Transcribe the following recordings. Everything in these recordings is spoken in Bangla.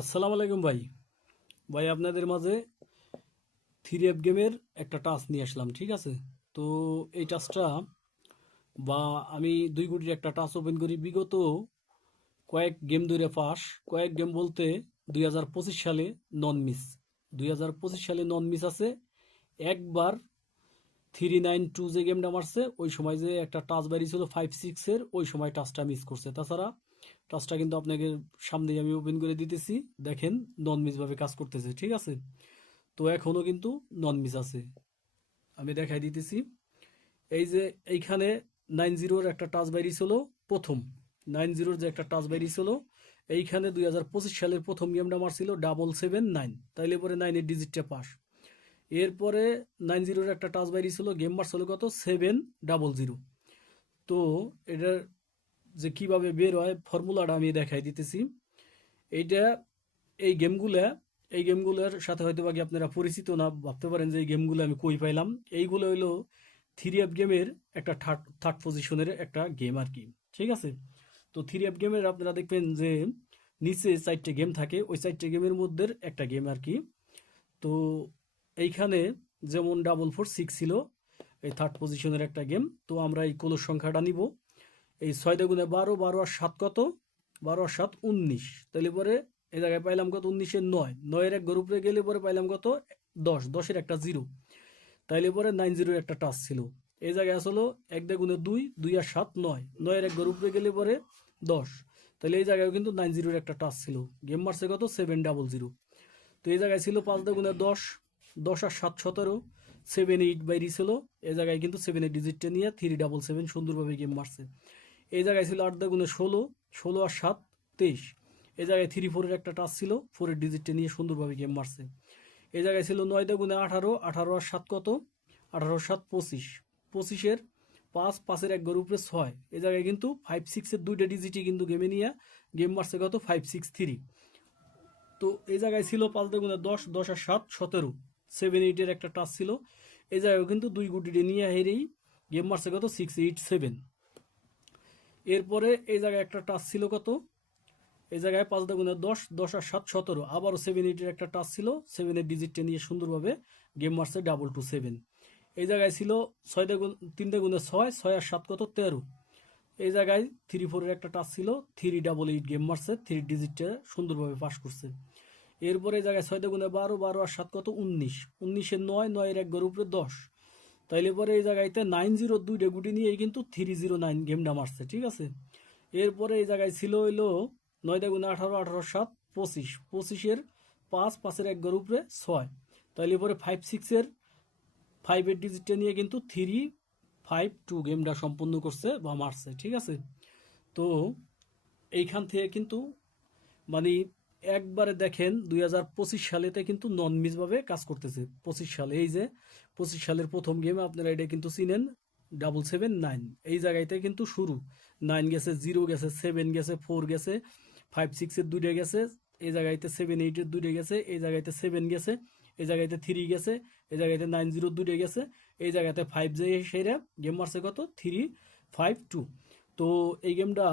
আসসালামু আলাইকুম ভাই। ভাই, আপনাদের মাঝে থ্রি এফ গেমের একটা টাচ নিয়ে আসলাম, ঠিক আছে? তো এই টাচটা বা আমি দুই কোটির একটা টাচ ওপেন করি। বিগত কয়েক গেম ধরে পাস কয়েক গেম বলতে দুই হাজার পঁচিশ সালে নন মিস দুই হাজার পঁচিশ সালে নন মিস আছে। একবার থ্রি নাইন টু যে গেমটা মারছে, ওই সময় যে একটা টাচ বেরিয়েছিল ফাইভ সিক্সের ওই সময় টাচটা মিস করছে। তাছাড়া টাচটা কিন্তু আপনাকে সামনে আমি ওপেন করে দিতেছি। দেখেন নন মিস ভাবে কাজ করতেছে, ঠিক আছে? তো এখনও কিন্তু নন মিস আছে। আমি দেখাই দিতেছি। এই যে এইখানে নাইন জিরোর একটা টাচ বেরিয়েছিল প্রথম। নাইন জিরোর যে একটা টাচ বেরিয়েছিল এইখানে দুই হাজার পঁচিশ সালের প্রথম গেমটা মারছিল ডাবল সেভেন নাইন তাইলে পরে নাইনের ডিজিটটা পাস। এরপরে নাইন জিরোর একটা টাচ বেরিয়েছিল গেম মারছিল কত? সেভেন ডাবল জিরো তো এটার যে কীভাবে বের হয় ফর্মুলাটা আমি দেখাই দিতেছি। এইটা এই গেমগুলা এই গেমগুলোর সাথে হয়তো বাকি আপনারা পরিচিত না, ভাবতে পারেন যে এই গেমগুলো আমি কই পাইলাম। এইগুলো হইল থ্রি এফ গেমের একটা থার্ড থার্ড পজিশনের একটা গেম আর কি, ঠিক আছে? তো থ্রি এফ গেমের আপনারা দেখবেন যে নিচে চারটে গেম থাকে, ওই চারটে গেমের মধ্যে একটা গেম আর কি। তো এইখানে যেমন ডাবল ফোর সিক্স ছিল, এই থার্ড পজিশনের একটা গেম তো আমরা এই কলস সংখ্যাটা নিব। এই ছয় গুণে বারো বারো আর সাত কত? বারো আর সাত, উনিশ। তাহলে পরে এই জায়গায় পাইলাম কত? উনিশের নয়। নয়ের এক গ্রুপে গেলে পরে পাইলাম কত? দশ। দশের একটা জিরো। তাইলে পরে নাইন জিরোর একটা টাচ ছিল। এই জায়গায় আসলো এক গুণে দুই দুই আর সাত, নয়। নয়ের এক গ্রুপে গেলে পরে দশ। তাহলে এই জায়গায় কিন্তু নাইন জিরোর একটা টাচ ছিল। গেম মারছে কত? Seven double zero. তো এই জায়গায় ছিল পাঁচ গুণে দশ। দশ আর সাত সতেরো। সেভেন এইট বাইরি ছিল। এই জায়গায় কিন্তু সেভেন এইট ডিজিটটা নিয়ে থ্রি ডাবল সেভেন সুন্দরভাবে গেম মারছে। এই জায়গায় ছিল আট গুণে ষোলো ষোলো আর সাত, তেইশ। এ জায়গায় থ্রি ফোরের একটা টাচ ছিল ফোরের ডিজিটটা নিয়ে সুন্দরভাবে গেম মারছে। এই জায়গায় ছিল নয় গুণে আঠারো আঠারো আর সাত কত? আঠারো সাত, পঁচিশ। পঁচিশের পাঁচ, পাঁচের এক গরু উপরে ছয়। এ জায়গায় কিন্তু ফাইভ সিক্সের দুইটা ডিজিটই কিন্তু গেমে নিয়ে গেম মারছে কত? ফাইভ সিক্স থ্রি তো এই জায়গায় ছিল পাঁচ গুণে দশ দশ আর সাত, সতেরো। সেভেন এইটের একটা টাচ ছিল। এই জায়গায় কিন্তু দুই গুটিতে নিয়ে হেরেই গেম মারছে কত? সিক্স এইট সেভেন এরপরে এই জায়গায় একটা টাচ ছিল কত? এই জায়গায় পাঁচ গুণে দশ দশ আর সাত সতেরো। আবারও সেভেন এইটের একটা টাচ ছিল সেভেনের ডিজিটটা নিয়ে সুন্দরভাবে গেম মারছে ডাবল টু সেভেন এই জায়গায় ছিল ছয় গুণ তিনটে গুণে ছয় ছয় আর সাত কত? তেরো। এই জায়গায় থ্রি ফোরের একটা টাচ ছিল থ্রি ডাবল এইট গেম মারছে থ্রি ডিজিটটা সুন্দরভাবে পাস করছে। এরপরে এই জায়গায় ছয় গুণে বারো বারো আর সাত কত? উনিশ। উনিশের নয়, নয়ের এক গরু উপরে দশ। তাইলে পরে এই জায়গায়তে নাইন জিরো দুইটা গুটি নিয়ে কিন্তু থ্রি জিরো নাইন গেমটা মারছে ঠিক আছে? এরপরে এই জায়গায় ছিল হইল নয় গুণে আঠারো আঠারো সাত, পঁচিশ। পঁচিশের পাঁচ, পাঁচের এক গরু উপরে ছয়। তাইলে পরে ফাইভ সিক্সের ফাইভ এইট ডিজিটটা নিয়ে কিন্তু থ্রি ফাইভ টু গেমটা সম্পূর্ণ করছে বা মারছে, ঠিক আছে? তো এইখান থেকে কিন্তু মানে একবারে দেখেন দুই হাজার পঁচিশ সালেতে কিন্তু নন মিসভাবে কাজ করতেছে। পঁচিশ সালে, এই যে পঁচিশ সালের প্রথম গেমে আপনারা এটা কিন্তু চিনেন ডাবল সেভেন নাইন এই জায়গাতে কিন্তু শুরু। নাইন গেছে জিরো গেছে সেভেন গেছে ফোর গেছে ফাইভ সিক্সের দুইটা গেছে, এই জায়গাতে সেভেন এইটের দুইটা গেছে, এই জায়গাতে সেভেন গেছে, এই জায়গাতে থ্রি গেছে, এই জায়গাতে নাইন জিরো দুইটা গেছে, এই জায়গাতে ফাইভ যে সেরা গেম মারছে কত? থ্রি ফাইভ টু তো এই গেমটা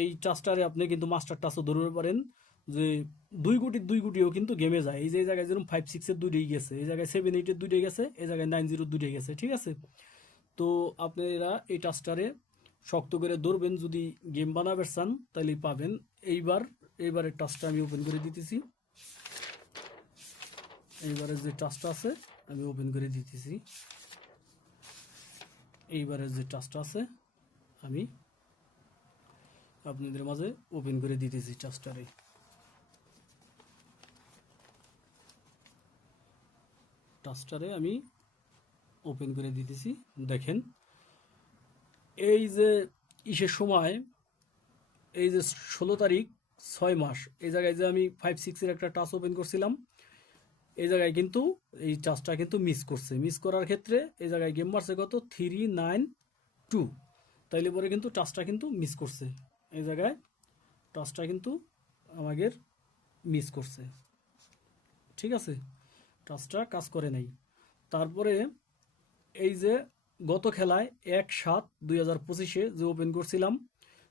এই টাচটারে আপনি কিন্তু মাস্টার টাচও ধরতে পারেন। যে দুই কোটির দুই কোটিও কিন্তু গেমে যায়। এই যে, এই জায়গায় যেরকম ফাইভ সিক্সের দুইটাই গেছে, এই জায়গায় সেভেন এইটের দুইটাই গেছে, এই জায়গায় নাইন জিরোর দুইটাই গেছে, ঠিক আছে? তো আপনারা এই টাচটারে শক্ত করে ধরবেন, যদি গেম বানাবে চান তাহলে পাবেন। এইবার, এইবারের টাচটা আমি ওপেন করে দিতেছি। এইবারের যে টাচটা আছে, আমি ওপেন করে দিতেছি। এইবারের যে টাচটা আছে, আমি আপনাদের মাঝে ওপেন করে দিতেছি টাচটারে টাচটারে আমি ওপেন করে দিতেছি। দেখেন, এই যে ইসের সময়, এই যে ষোলো তারিখ, ছয় মাস, এই জায়গায় যে আমি ফাইভ সিক্সের একটা টাচ ওপেন করছিলাম, এই জায়গায় কিন্তু এই টাচটা কিন্তু মিস করছে। মিস করার ক্ষেত্রে এই জায়গায় গেম মারছে কত? থ্রি নাইন টু তাইলে পরে কিন্তু টাচটা কিন্তু মিস করছে। এই জায়গায় টাচটা কিন্তু আমাদের মিস করছে। ঠিক আছে? টাচটা কাজ করে নাই। তারপরে এই যে গত খেলায় এক সাত দুই হাজার পঁচিশে যে ওপেন করছিলাম,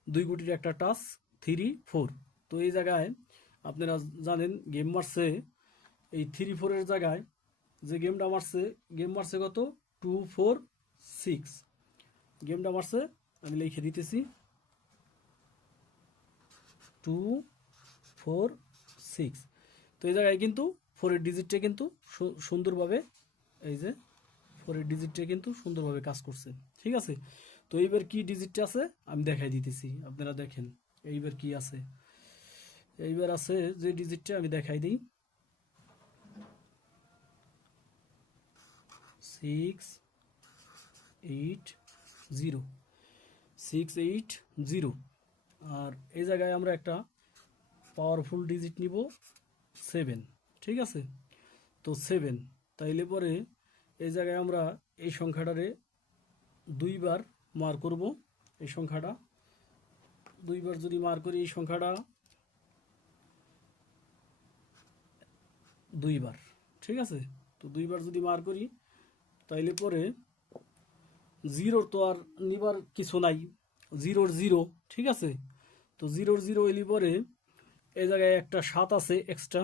দুই কোটির একটা টাচ থ্রি ফোর তো এই জায়গায় আপনারা জানেন গেম মারছে, এই থ্রি ফোরের জায়গায় যে গেমটা মারছে গেম মারছে কত? টু ফোর সিক্স গেমটা মারছে, আমি লিখে দিতেছি। টু ফোর সিক্স তো এই জায়গায় কিন্তু ফোরের ডিজিটটা কিন্তু সুন্দরভাবে, এই যে ফোরের ডিজিটটা কিন্তু সুন্দরভাবে কাজ করছে। ঠিক আছে? তো এইবার কি ডিজিটটা আছে? আমি দেখাই দিতেছি। আপনারা দেখেন, এইবার কি আছে? এইবার আছে যে ডিজিটটা আমি দেখাই দিই। Six eight zero six eight zero আর এই জায়গায় আমরা একটা পাওয়ারফুল ডিজিট নিব সেভেন ঠিক আছে? তো সেভেন তাইলে পরে এই জায়গায় আমরা এই সংখ্যাটারে দুইবার মার করব, এই সংখ্যাটা। দুইবার যদি মার করি এই সংখ্যাটা দুইবার, ঠিক আছে? তো দুইবার যদি মার করি, তাইলে পরে জিরোর তো আর নিবার কিছু নাই, জিরোর জিরো, ঠিক আছে? তো জিরোর জিরো এলি পরে এই জায়গায় একটা সাত আছে এক্সট্রা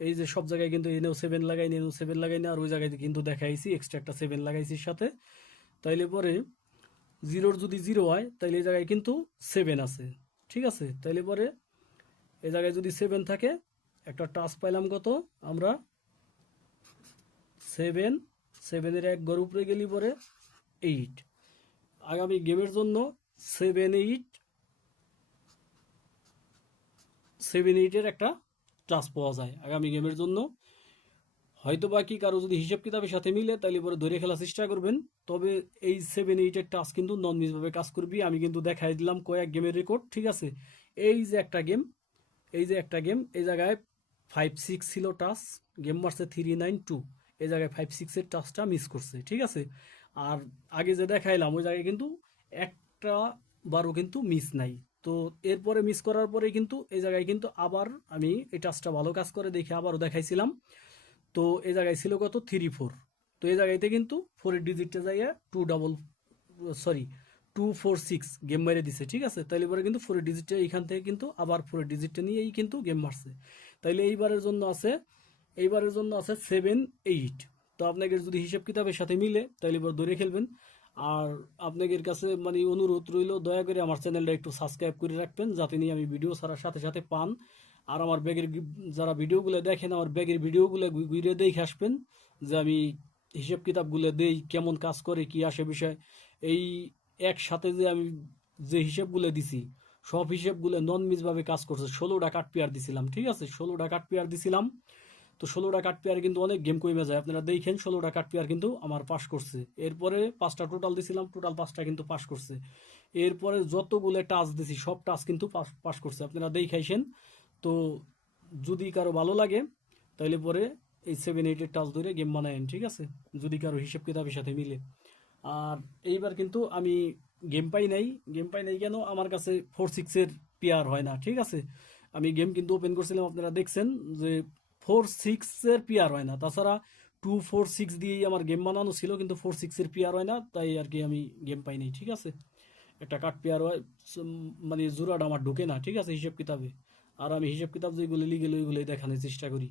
এই যে সব জায়গায় কিন্তু এনেও সেভেন লাগাই এনেও সেভেন লাগাই না, আর ওই জায়গায় কিন্তু দেখাইছি এক্সট্রা একটা সেভেন লাগাইছি সাথে। তাইলে পরে জিরোর যদি জিরো হয়, তাইলে এই জায়গায় কিন্তু সেভেন আছে, ঠিক আছে? তাইলে পরে এই জায়গায় যদি সেভেন থাকে, একটা টাচ পাইলাম কত? আমরা সেভেন সেভেনের এক ঘর উপরে গেলি পরে এইট আগামী গেমের জন্য সেভেন এইট সেভেন এইটের একটা টাচ পাওয়া যায় আগামী গেমের জন্য। হয়তো বা কি কারও যদি হিসাব কিতাবের সাথে মিলে তাহলে পরে ধরে খেলার চেষ্টা করবেন। তবে এই সেভেন এইটের টাচ কিন্তু নন মিসভাবে কাজ করবি। আমি কিন্তু দেখাই দিলাম কয়েক গেমের রেকর্ড ঠিক আছে? এই যে একটা গেম এই যে একটা গেম এই জায়গায় ফাইভ সিক্স ছিল টাচ গেম মারছে থ্রি নাইন টু এই জায়গায় ফাইভ সিক্সের টাচটা মিস করছে, ঠিক আছে? আর আগে যে দেখাইলাম, ওই জায়গায় কিন্তু একটা বারও কিন্তু মিস নাই। তো এরপরে মিস করার পরে কিন্তু এই জায়গায় কিন্তু আবার আমি এই টাচটা ভালো কাজ করে দেখে আবারও দেখাইছিলাম। তো এই জায়গায় ছিল কত? থ্রি ফোর তো এই জায়গাতে কিন্তু ফোরের ডিজিটটা জায়গায় two double sorry two four six game মেরে দিছে, ঠিক আছে? তাইলে পরে কিন্তু ফোরের ডিজিটটা এইখান থেকে কিন্তু আবার ফোরের ডিজিটটা নিয়েই কিন্তু গেম মারছে। তাইলে এইবারের জন্য আছে, এইবারের জন্য আছে সেভেন এইট তো আপনাকে যদি হিসাব কিতাবের সাথে মিলে, তাইলে এবার দৌড়ে খেলবেন। আর আপনাদের কাছে মানে অনুরোধ রইল, দয়া করে আমার চ্যানেলটা একটু সাবস্ক্রাইব করে রাখবেন, যাতে নিয়ে আমি ভিডিও ছাড়ার সাথে সাথে পান। আর আমার ব্যাগের যারা ভিডিওগুলো দেখেন, আমার ব্যাগের ভিডিওগুলো ঘুরে দেখে আসবেন, যে আমি হিসাব কিতাবগুলো দেই, কেমন কাজ করে, কি আসে বিষয়। এই একসাথে যে আমি যে হিসাবগুলো দিছি, সব হিসাবগুলো নন মিসভাবে কাজ করছে। ষোলোটা কাট পেয়ার দিছিলাম, ঠিক আছে? ষোলোটা কাট পেয়ার দিছিলাম। তো ষোলোটা কাট পেয়ার কিন্তু অনেক গেম কমে যায় আপনারা দেখেন ষোলোটা কাট পেয়ার কিন্তু আমার পাস করছে। এরপরে পাঁচটা টোটাল দিছিলাম টোটাল পাঁচটা কিন্তু পাস করছে। এরপরে যতগুলো টাচ দিছি, সব টাচ কিন্তু পাস করছে। আপনারা দেখাইছেন। তো যদি কারও ভালো লাগে তাহলে পরে এই সেভেন এইটের টাচ ধরে গেম বানায়েন, ঠিক আছে? যদি কারও হিসেব কিতাবের সাথে মিলে। আর এইবার কিন্তু আমি গেম পাই নাই। গেম পাই নাই কেন? আমার কাছে ফোর সিক্সের পেয়ার হয় না, ঠিক আছে? আমি গেম কিন্তু ওপেন করছিলাম, আপনারা দেখছেন যে ফোর সিক্সের পেয়ার হয় না। তাছাড়া টু ফোর সিক্স দিয়েই আমার গেম বানানো ছিল, কিন্তু ফোর সিক্সের পেয়ার হয় না, তাই আর কি আমি গেম পাই নাই ঠিক আছে? একটা কাঠ পেয়ার হয় মানে জোড়াটা আমার ঢোকে না, ঠিক আছে, হিসেব কিতাবে। আর আমি হিসেব কিতাব যেগুলো লিগেল ওইগুলোই দেখানোর চেষ্টা করি।